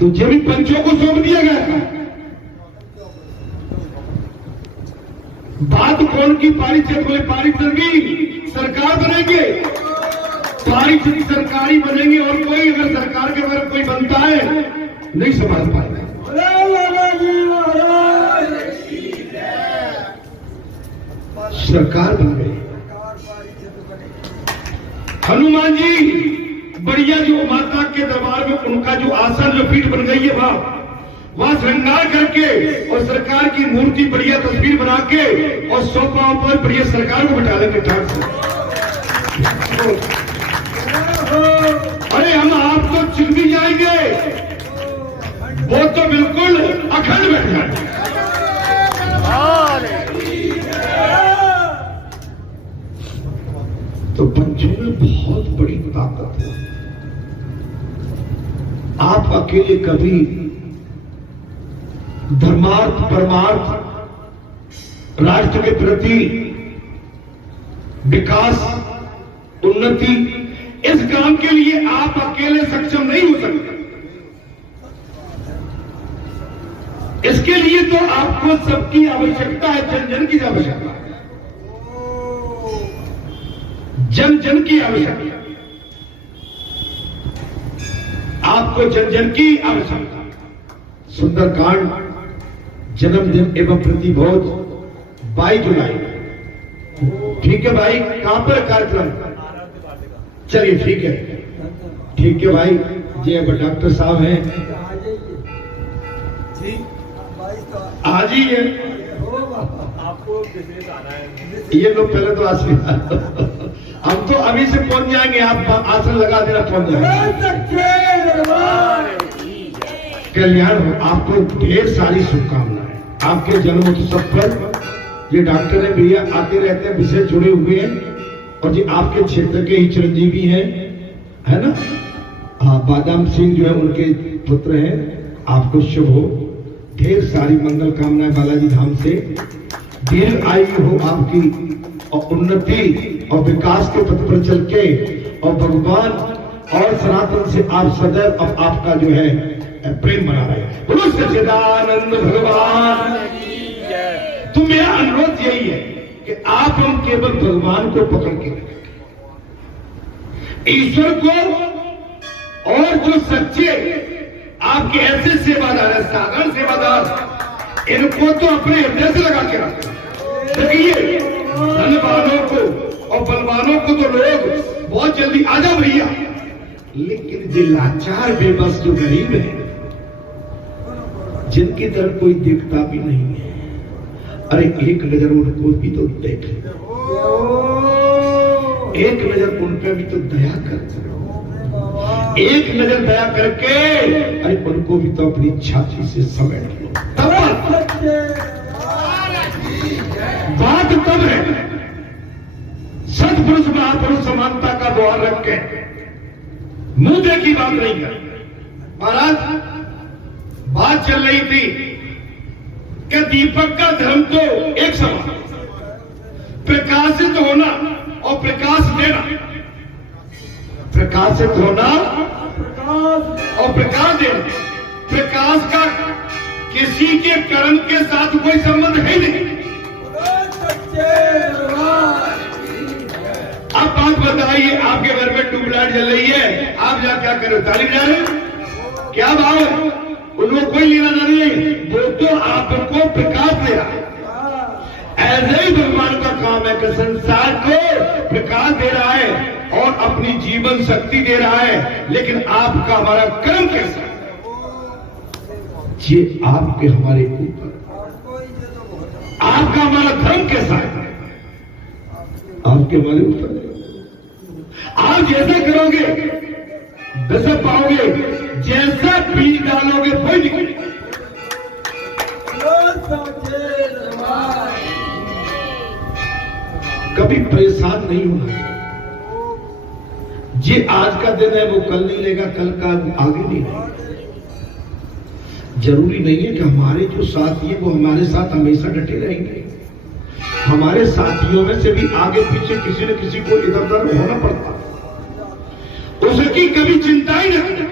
तो ये भी पंचों को सौंप दिया गया था। बात कौन की? पारिषद बोले पारिषद की सरकार बनेंगे, पारिषद सरकारी बनेंगे, और कोई अगर सरकार के बारे में कोई बनता है नहीं संभाल पाएगा। सरकार बन गई। हनुमान जी बढ़िया जो माता के दरबार में उनका जो आसन जो पीठ बन गई है वहां श्रृंगार करके और सरकार की मूर्ति बढ़िया तस्वीर बना के और सोफा पर बढ़िया सरकार को बिठा लेंगे ठाक से। अरे हम आप तो चिर भी जाएंगे, वो तो बिल्कुल अखंड बैठ जाएंगे। तो पंचों में बहुत बड़ी ताकत है। आप अकेले कभी धर्मार्थ परमार्थ राष्ट्र के प्रति विकास उन्नति इस काम के लिए आप अकेले सक्षम नहीं हो सकते। इसके लिए तो आपको सबकी आवश्यकता है, जन जन की आवश्यकता है, जन जन की आवश्यकता, आपको जन जन की आवश्यकता। सुंदरकांड जन्मदिन एवं प्रतिभोज 22 जुलाई। ठीक है भाई, कहां पर कार्यक्रम? चलिए ठीक है, ठीक है भाई। जी अब डॉक्टर साहब हैं, आज ही है आपको ये लोग पहले तो आशीर्वाद हम तो अभी से पहुंच जाएंगे, आप आसन लगा देना पहुंच जाएंगे। कल्याण हो, आपको ढेर सारी शुभकामनाएं। आपके जन्मोत्सव पर ये डॉक्टर है भैया आते रहते हैं, विशेष जुड़े हुए हैं और जी आपके क्षेत्र के ही चिरंजीवी हैं, है ना? हाँ, बादाम सिंह जो है उनके पुत्र हैं। आपको शुभ हो, ढेर सारी मंगल कामनाएं बालाजी धाम से। दीर्घ आयु हो आपकी और उन्नति और विकास के पथ पर चल के, और भगवान और सनातन से आप सदैव अब आपका जो है प्रेम बना रहे हैं। बोलो सच्चिदानंद भगवान। तो मेरा अनुरोध यही है कि आप हम केवल भगवान को पकड़ के रखें, ईश्वर को, और जो सच्चे आपके ऐसे सेवादार है, साधारण सेवादार, इनको तो अपने हृदय से लगा के रखें। देखिए धनवानों को और बलवानों को तो लोग बहुत जल्दी आ जाओ भैया, लेकिन जो लाचार बेबस जो गरीब है, जिनकी तरफ कोई देखता भी नहीं है, अरे एक नजर उनको भी तो देख, एक नजर उन पर भी तो दया कर, एक नजर दया करके अरे उनको भी तो अपनी छाती से समेट लो। बात तब है सत्पुरुष महापुरुष समानता का द्वार रख के मुद्दे की बात नहीं कर। महाराज बात चल रही थी कि दीपक का धर्म तो एक समान, प्रकाशित होना और प्रकाश देना, प्रकाशित होना और प्रकाश देना। प्रकाश का किसी के कर्म के साथ कोई संबंध है नहीं। अब बात बताइए, आपके घर में ट्यूबलाइट जल रही है, आप जा क्या करो? ताली बजा रहे हो? क्या भाव है? उनको कोई लेना नहीं है, वो तो आपको प्रकाश दे रहा है। ऐसे ही भगवान का काम है कि संसार को प्रकाश दे रहा है और अपनी जीवन शक्ति दे रहा है। लेकिन आपका हमारा कर्म कैसा है, ये आपके हमारे ऊपर, आपका हमारा धर्म कैसा है, आपके हमारे ऊपर। आप जैसा करोगे वैसा पाओगे, जैसा बीज डालोगे वही निकलेगा। कभी परेशान नहीं होना। ये आज का दिन है, वो कल नहीं लेगा, कल का आगे नहीं लेगा। जरूरी नहीं है कि हमारे जो साथी है वो हमारे साथ हमेशा डटे रहेंगे। हमारे साथियों में से भी आगे पीछे किसी न किसी को इधर उधर होना पड़ता है, उसकी कभी चिंता ही नहीं।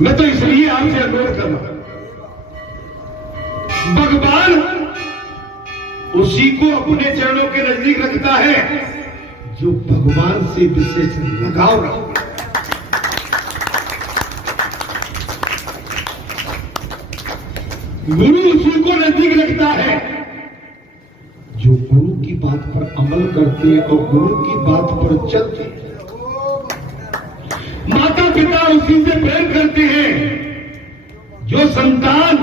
मैं तो इसलिए आपसे अनुरोध कर रहा हूं, भगवान उसी को अपने चरणों के नजदीक रखता है जो भगवान से विशेष लगाव रखता है। गुरु उसी को नजदीक रखता है जो गुरु की बात पर अमल करते हैं और गुरु की बात पर चलते हैं। माता पिता उसी से प्रेम करते हैं जो संतान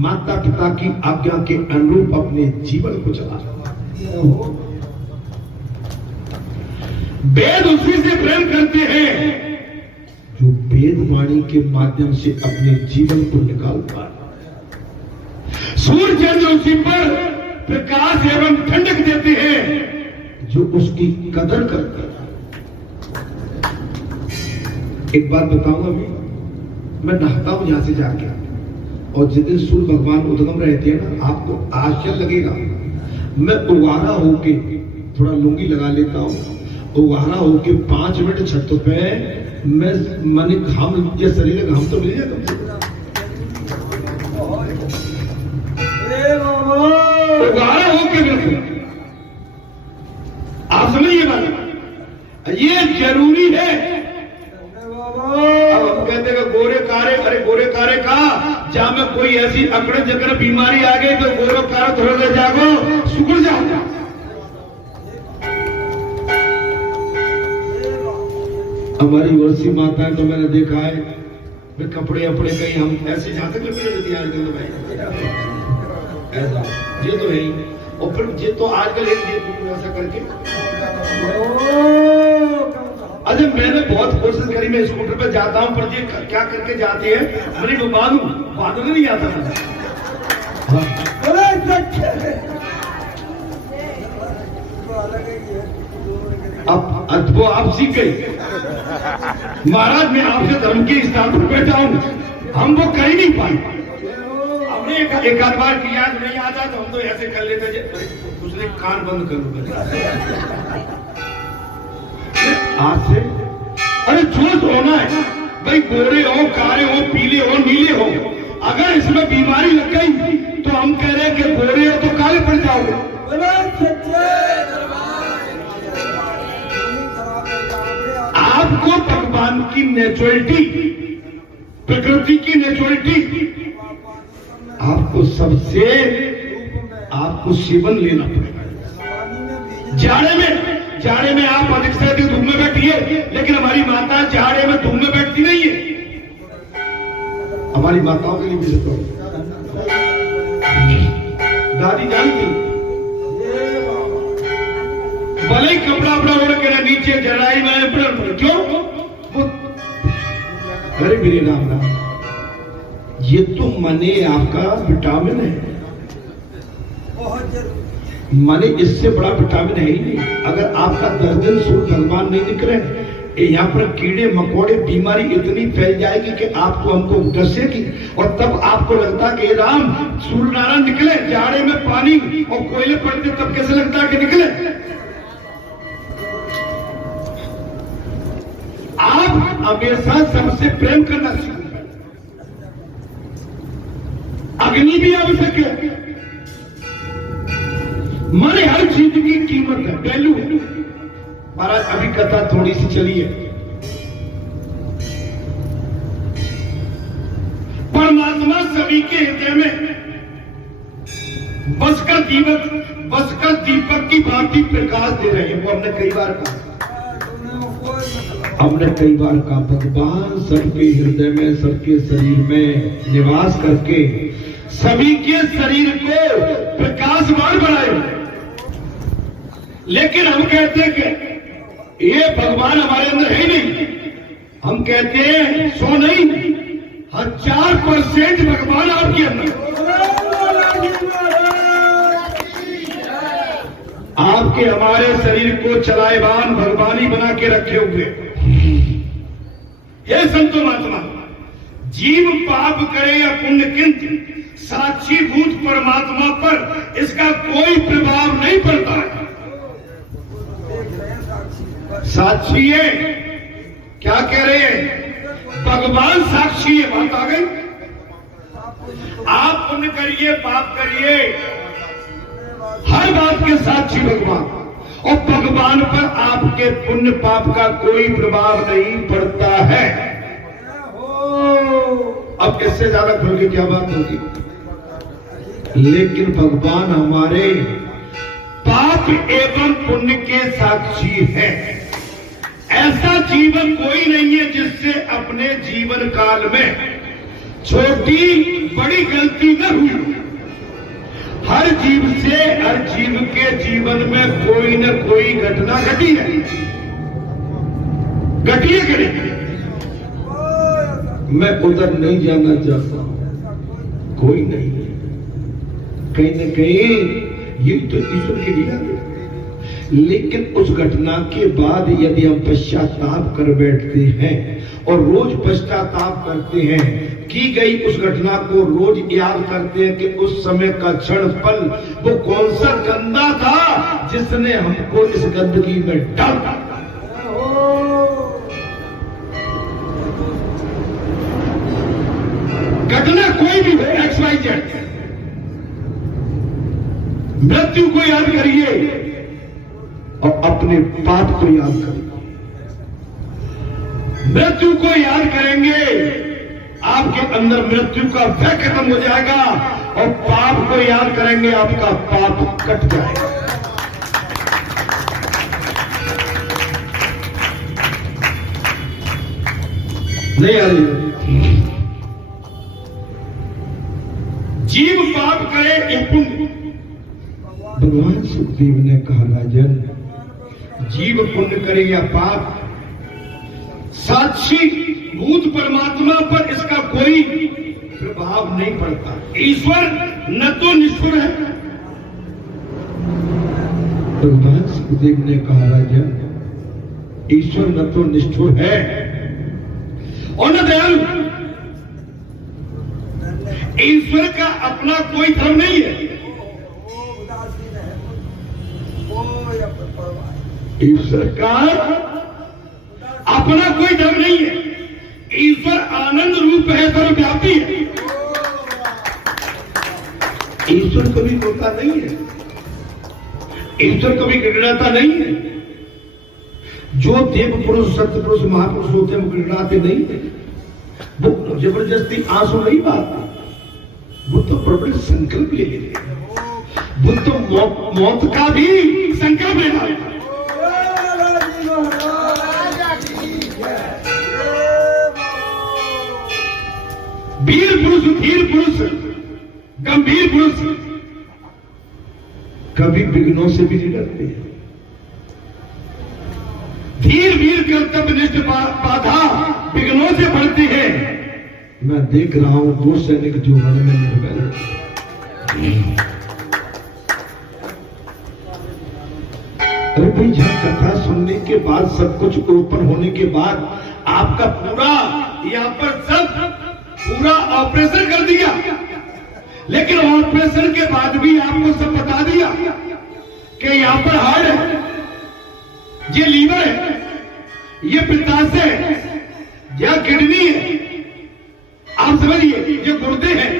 माता पिता की आज्ञा के अनुरूप अपने जीवन को चलाता है। वेद उसी से प्रेम करते हैं जो वेद वाणी के माध्यम से अपने जीवन को निकालता है। सूर्य चंद्र उसी पर प्रकाश एवं ठंडक देते हैं जो उसकी कदर करते हैं। एक बात बताऊंगा, मैं नहाता हूं यहां से जाके, और जिस दिन सूर्य भगवान उद्गम रहते हैं ना, आपको आश्चर्य लगेगा, मैं उवारा होके थोड़ा लुंगी लगा लेता हूं, उवारा होके 5 मिनट छत पे मैं मन घाम, ये शरीर घाम तो मिल जाएगा, उवारा होके बिल्कुल। आप समझिए बात, ये जरूरी है। अब हम कहते हैं गोरे कारे, अरे गोरे कारे का जहां में कोई ऐसी अकड़ जकड़ बीमारी आ गई तो गोरो कारे थोड़ा देर जागो सुकुड़ जाओ। हमारी वर्षी माता है तो मैंने देखा है, वे कपड़े अपड़े कहीं हम ऐसे जाते भाई ऐसा, ये तो है ही। और फिर ये तो आजकल ऐसा करके, अरे मैंने बहुत कोशिश करी, मैं स्कूटर पे जाता हूं पर ये क्या करके जाती है, अरे वो बादल नहीं आता था। अब वो आप सीख गई, महाराज मैं आपसे धर्म के स्थान पर बैठा हूं, हम वो कर ही नहीं पाए। हमने एक आध बार किया, नहीं आता तो हम तो ऐसे कर लेते, उसने कान बंद करो आज से। अरे जोश होना है भाई, गोरे हो, काले हो, पीले हो, नीले हो, अगर इसमें बीमारी लग गई तो हम कह रहे हैं कि गोरे हो तो काले पड़ जाओगे। आपको भगवान की नेचुरलिटी, प्रकृति की नेचुरलिटी, आपको सबसे आपको सेवन लेना पड़ेगा। जाड़े में आप अधिक से अधिक धूप में बैठिए, लेकिन हमारी माता जाड़े में धूप में बैठती नहीं है। हमारी माताओं के लिए भी तो दादी जानती, भले ही कपड़ा अपना ओढ़ के नीचे जराई में, क्यों? अरे मेरे राम राम, ये तो मने आपका विटामिन है, माने इससे बड़ा विटामिन है ही नहीं। अगर आपका 10 दिन सूर्य भगवान नहीं निकले, यहाँ पर कीड़े मकोड़े बीमारी इतनी फैल जाएगी कि आपको हमको डसेगी, और तब आपको लगता है कि राम सूर्य नारायण निकले, जाड़े में पानी और कोयले पड़ते तब कैसे लगता है कि निकले। आप हमेशा सबसे प्रेम करना सीखें, अग्नि भी आवश्यक है, माने हर चीज की कीमत है, वैल्यू है। महाराज अभी कथा थोड़ी सी चली है, परमात्मा सभी के हृदय में बसकर दीपक की भांति प्रकाश दे रहे हैं। वो हमने कई बार कहा, भगवान सबके हृदय में, सबके शरीर में निवास करके सभी के शरीर को प्रकाशमान बनाए। लेकिन हम कहते हैं कि ये भगवान हमारे अंदर है ही नहीं। हम कहते हैं 100 नहीं, 1000% भगवान आपके अंदर, आपके हमारे शरीर को चलाएवान भगवान ही बना के रखे हुए। ये संतो महात्मा, जीव पाप करे या पुण्य, किंतु साक्षीभूत परमात्मा पर इसका कोई प्रभाव नहीं पड़ता है। साक्षी है, क्या कह रहे हैं? भगवान साक्षी है। बात आ गई। आप पुण्य करिए पाप करिए, हर बात के साक्षी भगवान, और भगवान पर आपके पुण्य पाप का कोई प्रभाव नहीं पड़ता है। अब इससे ज्यादा खुल के क्या बात होगी। लेकिन भगवान हमारे पाप एवं पुण्य के साक्षी है। ऐसा जीवन कोई नहीं है जिससे अपने जीवन काल में छोटी बड़ी गलती न हुई। हर जीव से, हर जीव के जीवन में कोई न कोई घटना घटी है, घटी है करेगी। मैं उधर नहीं जाना चाहता, कोई नहीं है, कहीं न कहीं ये तो ईश्वर की लीला है। लेकिन उस घटना के बाद यदि हम पश्चाताप कर बैठते हैं और रोज पश्चाताप करते हैं, की गई उस घटना को रोज याद करते हैं कि उस समय का क्षण पल वो कौन सा गंदा था जिसने हमको इस गंदगी में डाल दिया। घटना कोई भी हो, XYZ, मृत्यु को याद करिए और अपने पाप को याद करिए। मृत्यु को याद करेंगे, आपके अंदर मृत्यु का भय खत्म हो जाएगा, और पाप को याद करेंगे, आपका पाप कट जाएगा। नहीं आ रही। जीव पाप करे या पुण्य। भगवान सुखदेव ने कहा, राजन, जीव पुण्य करे या पाप, साक्षी भूत परमात्मा पर इसका कोई प्रभाव नहीं पड़ता। ईश्वर न तो निष्ठुर है। भगवान सुखदेव ने कहा, राजन, ईश्वर न तो निष्ठुर है और न दयालु। ईश्वर का अपना कोई धर्म नहीं है। ईश्वर का अपना कोई धर्म नहीं है। ईश्वर आनंद रूप है, सर्वव्यापी है। ईश्वर कभी रोता नहीं है, ईश्वर कभी गिड़गिड़ाता नहीं है। जो देव पुरुष, सत्य पुरुष, महापुरुष होते हैं वो गिड़गिड़ाते नहीं है। वो जबरदस्ती आंसू नहीं बहाते, वो तो बड़े संकल्प ले लेते हैं। वो तो मौत का भी संकल्प ले लेते हैं। वीर पुरुष, धीर पुरुष, गंभीर पुरुष कभी विघ्नों से भी नहीं डरते हैं। धीर वीर कर्तव्यनिष्ठ बाधा विघ्नों से बढ़ती है। मैं देख रहा हूं 2 सैनिक जो रण में निर्भय लड़ते। अरे भाई, जब कथा सुनने के बाद, सब कुछ ओपन होने के बाद, आपका पूरा यहाँ पर सब पूरा ऑपरेशन कर दिया, लेकिन ऑपरेशन के बाद भी आपको सब बता दिया कि यहाँ पर हार्ट है, ये लीवर है, ये पित्ताशय है, यह किडनी है, आप समझिए, ये गुर्दे हैं।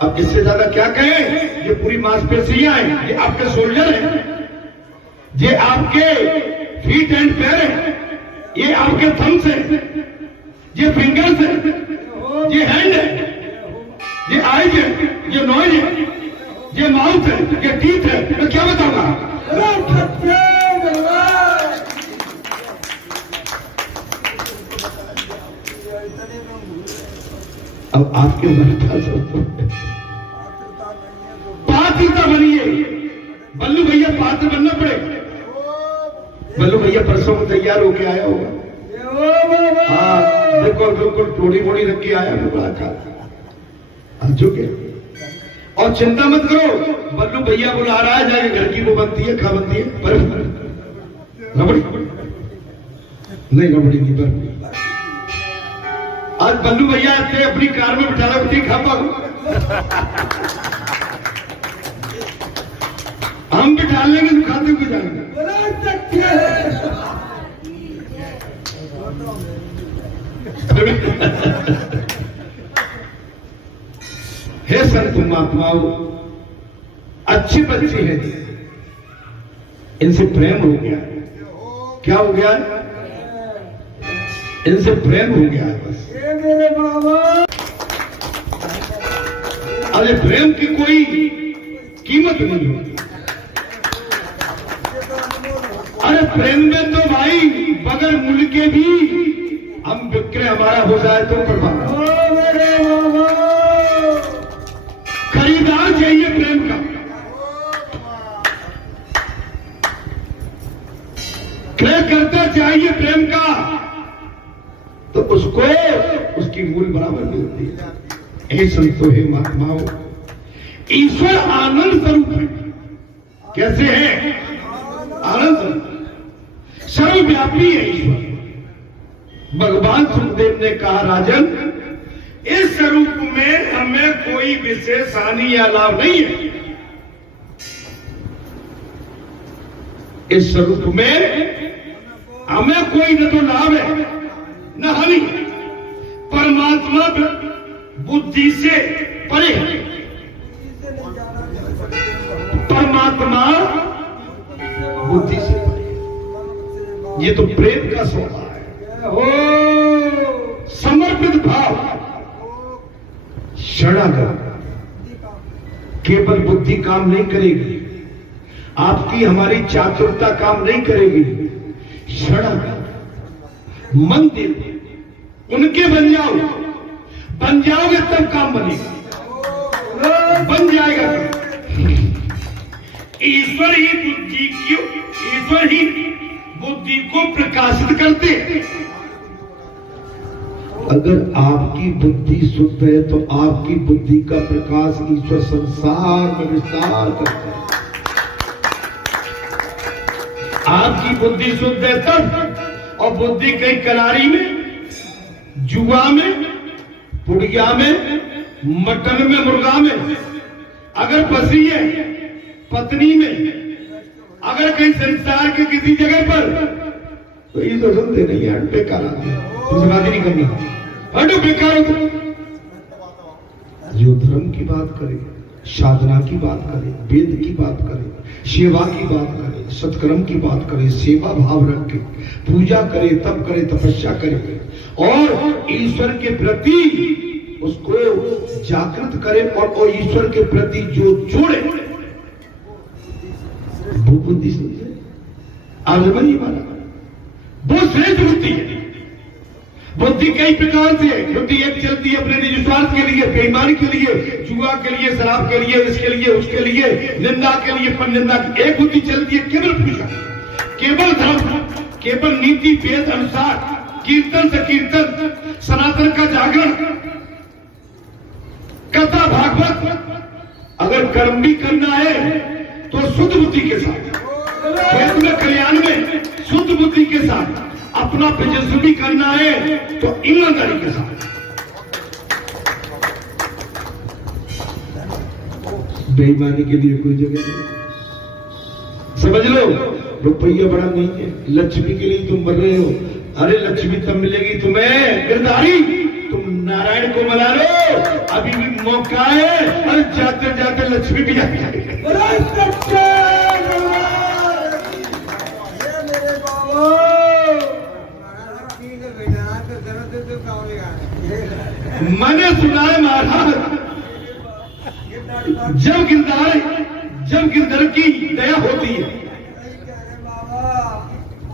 अब इससे ज्यादा क्या कहें। ये पूरी मांसपेशियां हैं, ये आपके शोल्डर है, ये आपके फीट एंड पैर है, ये आपके थम्स है, ये फिंगर्स है, ये हैंड है, ये आईज है, ये नोज है, ये माउथ है, ये टीथ है। मैं क्या बताऊंगा। अब आपके मन का पात्रता बनिए। बल्लू भैया पात्र बनना पड़े। बल्लू भैया परसों को तैयार होके आया होगा। हाँ, देखो बिल्कुल टोड़ी मोड़ी रख के आया, बड़ा खा चुके। और चिंता मत करो, बल्लू भैया बुला रहा है, जाके घर की वो बनती है, खा बनती है, बर्फ रबड़ी नहीं, रबड़ी नहीं, बर्फ। आज बल्लू भैया आते अपनी कार में बिठा रहा, खा पाऊ। हम बिठा लेंगे तो खाते हुए जाएंगे। हे संत महात्माओं, अच्छे बच्चे हैं, इनसे प्रेम हो गया। क्या हो गया? इनसे प्रेम हो गया है बस। मेरे बाबा, अरे प्रेम की कोई कीमत नहीं होती। अरे प्रेम में तो भाई बगैर मूल्य के भी हम विक्रय हमारा हो जाए तो प्रभाव। मेरे बाबा, खरीदार चाहिए प्रेम का। क्रय करता चाहिए प्रेम का, तो उसको उसकी मूल्य बराबर मिलती है। हे संतो, हे महात्माओं, ईश्वर आनंद स्वरूप है। कैसे है? आनंद स्वरूप, सर्वव्यापी है ईश्वर। भगवान सुखदेव ने कहा, राजन, इस स्वरूप में हमें कोई विशेष हानि या लाभ नहीं है। इस स्वरूप में हमें कोई न तो लाभ है न हानि। परमात्मा बुद्धि से परे है। परमात्मा बुद्धि से परे है। ये तो प्रेम का स्वभाव है। हो समर्पित भाव, शरणागत। केवल बुद्धि काम नहीं करेगी, आपकी हमारी चातुरता काम नहीं करेगी। शरणागत मन दे, उनके बन जाओ। बन जाओगे तब काम बनेगा, बन जाएगा। ईश्वर ही बुद्धि को प्रकाशित करते हैं। अगर आपकी बुद्धि शुद्ध है तो आपकी बुद्धि का प्रकाश ईश्वर संसार में विस्तार करता है। आपकी बुद्धि शुद्ध है तब, और बुद्धि कहीं कलारी में, जुआ में, पुड़िया में, मटन में, मुर्गा में अगर फंसी है, पत्नी में, अगर कहीं संसार के किसी जगह पर, तो ये तो सुनते नहीं है। बेकार आदमी, तुमसे बात ही नहीं करनी। हटो, बेकार हो। जो धर्म की बात करे, साधना की बात करे, वेद की बात करे, सेवा की बात करे, सत्कर्म की बात करे, सेवा भाव रख के पूजा करे, तब करे, तपस्या करे, और ईश्वर के प्रति उसको जागृत करे, और ईश्वर के प्रति जो जोड़े, वो बुद्धि समझे। आजमन ये माना, वो श्रेष्ठ बुद्धि है। बुद्धि कई प्रकार से है। बुद्धि एक चलती है अपने निज स्वार्थ के लिए, बेईमानी के लिए, जुआ के लिए, शराब के लिए, इसके लिए, उसके लिए, निंदा के लिए, पर निंदा। एक बुद्धि चलती है केवल पूजा, केवल धर्म, केवल नीति वेद अनुसार, कीर्तन से कीर्तन, सनातन का जागरण, कथा भागवत। अगर कर्म भी करना है तो शुद्ध बुद्धि के साथ, खेत में कल्याण में शुद्ध बुद्धि के साथ, अपना बिजनेस भी करना है तो ईमानदारी के साथ। बेईमानी के लिए कोई जगह नहीं। समझ लो, रुपया बड़ा नहीं है। लक्ष्मी के लिए तुम मर रहे हो। अरे लक्ष्मी तब मिलेगी तुम्हें, गिरधारी, तुम नारायण को मना लो, अभी भी मौका है। अरे जाते जाते लक्ष्मी भी आ जाएगी। मैंने सुना है महाराज, जब गिरधर की दया होती है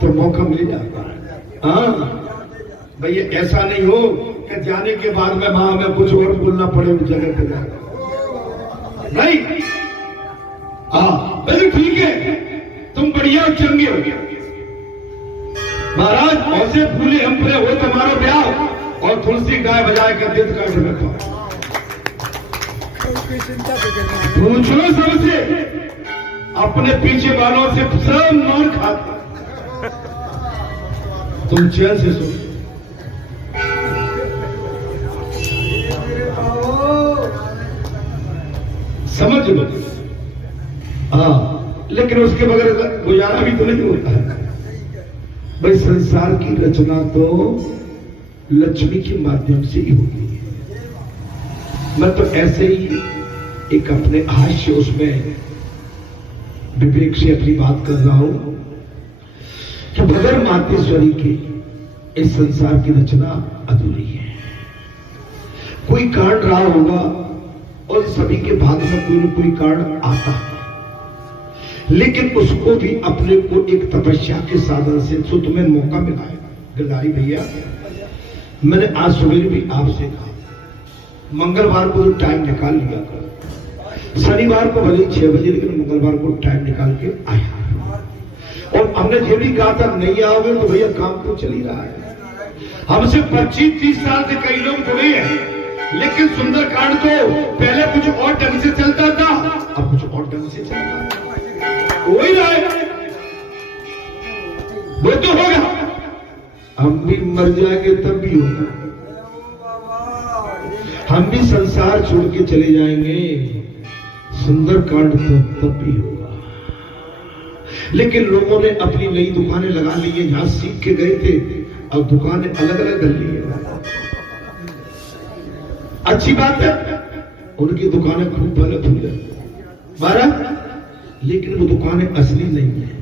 तो मौका मिल जाता है। हाँ भैया, ऐसा नहीं हो कि जाने के बाद में वहां में कुछ और बोलना पड़े उस जगह पे जाकर। नहीं, हाँ भाई ठीक है, तुम बढ़िया चंगे हो गया महाराज। ऐसे फूले हम पूरे हो तुम्हारा ब्याह, और तुलसी गाय बजाए कर देत काट में पूछ लो सबसे, अपने पीछे वालों से सब मार खाते, तुम चैन से सुनो। समझ लो। हाँ, लेकिन उसके बगैर गुजारा भी तो नहीं होता है भाई। संसार की रचना तो लक्ष्मी के माध्यम से ही होती है। मैं तो ऐसे ही एक अपने हास्य उसमें विवेक से अपनी बात कर रहा हूं कि बगैर मातेश्वरी के इस संसार की रचना अधूरी है। कोई कारण रहा होगा और सभी के भाग्य में कोई न कोई कारण आता है, लेकिन उसको भी अपने को एक तपस्या के साधन से तो तुम्हें मौका मिला है। गिरधारी भैया, मैंने आज सवेरे भी आपसे कहा मंगलवार को तो टाइम निकाल लिया कर, शनिवार को भले 6 बजे लेकिन मंगलवार को टाइम निकाल के आया। और हमने ये भी कहा था नहीं आओगे तो भैया काम तो चल ही रहा है। हमसे 25-30 साल से कई लोग जुड़े हैं, लेकिन सुंदरकांड तो पहले कुछ और ढंग से चलता था, अब कुछ और ढंग से चलता है। हो ही रहा है, वो तो होगा। हम भी मर जाएंगे तब भी होगा, हम भी संसार छोड़ के चले जाएंगे, सुंदरकांड तब भी होगा। लेकिन लोगों ने अपनी नई दुकानें लगा ली है, यहां सीख के गए थे, अब दुकानें अलग अलग कर ली है। अच्छी बात है, उनकी दुकानें खूब भले फूले 12, लेकिन वो दुकानें असली नहीं है।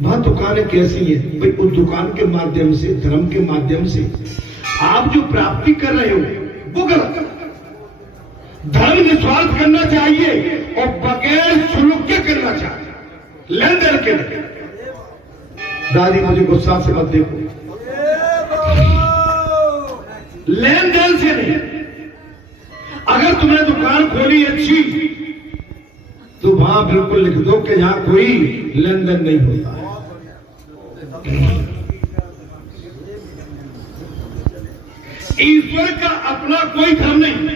वहां दुकानें कैसी हैं भाई? उस दुकान के माध्यम से, धर्म के माध्यम से आप जो प्राप्ति कर रहे हो वो गलत। धर्म निस्वार्थ करना चाहिए और बगैर शुल्क के करना चाहिए, लेन देन के लिए। दादी मुझे गुस्सा से मत देखो, लेन देन से नहीं। अगर तुमने दुकान खोली अच्छी तो वहां बिल्कुल लिख दो कि यहां कोई लेन देन नहीं होता है। ईश्वर का अपना कोई धर्म नहीं।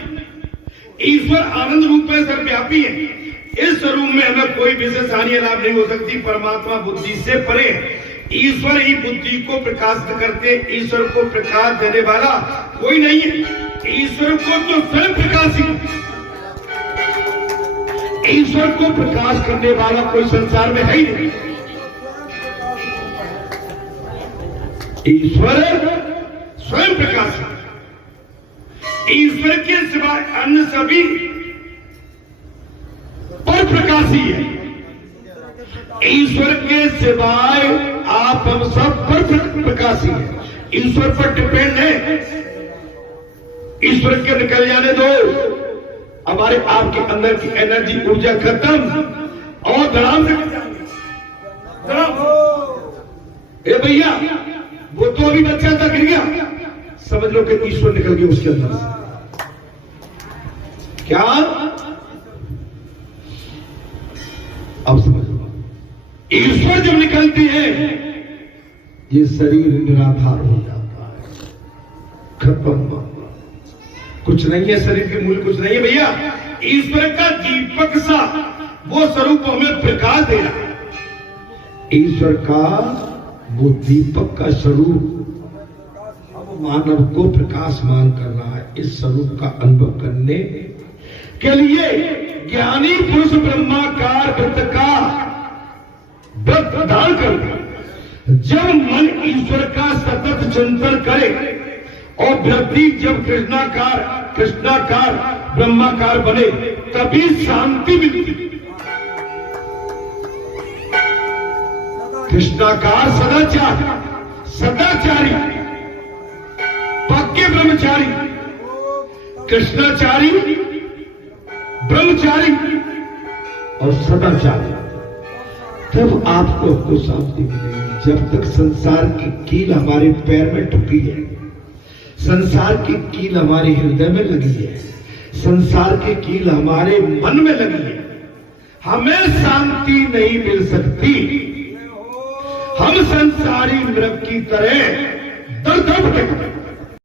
ईश्वर आनंद रूप में सर्वव्यापी है। इस स्वरूप में हमें कोई विशेष हानि लाभ नहीं हो सकती। परमात्मा बुद्धि से परे, ईश्वर ही बुद्धि को प्रकाशित करते। ईश्वर को प्रकाश देने वाला कोई नहीं है। ईश्वर को तो स्वयं प्रकाशित, ईश्वर को प्रकाश करने वाला कोई संसार में है ही नहीं। ईश्वर स्वयं प्रकाश, ईश्वर के सिवाय अन्य सभी पर प्रकाशी है। ईश्वर के सिवाय आप हम सब पर प्रकाशी है। ईश्वर पर डिपेंड है। ईश्वर के निकल जाने दो, हमारे आपके अंदर की एनर्जी, ऊर्जा खत्म और धड़ाम से ए भैया, वो तो अभी बच्चा था गिर गया, समझ लो कि ईश्वर निकल गया उसके अंदर से। क्या अब समझ लो, ईश्वर जब निकलती है ये शरीर निराधार हो जाता है, खत्म, कुछ नहीं है। शरीर के मूल कुछ नहीं है भैया। ईश्वर का दीपक सा वो स्वरूप हमें प्रकाश दे रहा है। ईश्वर का वो दीपक का स्वरूप अब मानव को प्रकाशमान कर रहा है। इस स्वरूप का अनुभव करने के लिए ज्ञानी पुरुष ब्रह्माकार व्रत का व्रत धारण कर, जब मन ईश्वर का सतत चिंतन करे और व्यक्ति जब कृष्णाकार ब्रह्माकार बने, तभी शांति मिलती। कृष्णाकार सदाचारी पक्के ब्रह्मचारी, कृष्णाचारी ब्रह्मचारी और सदाचारी, तब आपको शांति मिलेगी। जब तक संसार की कील हमारे पैर में ठुकी है, संसार की कील हमारे हृदय में लगी है, संसार की कील हमारे मन में लगी है, हमें शांति नहीं मिल सकती। हम संसारी मृग की तरह दर दर भटकते हैं।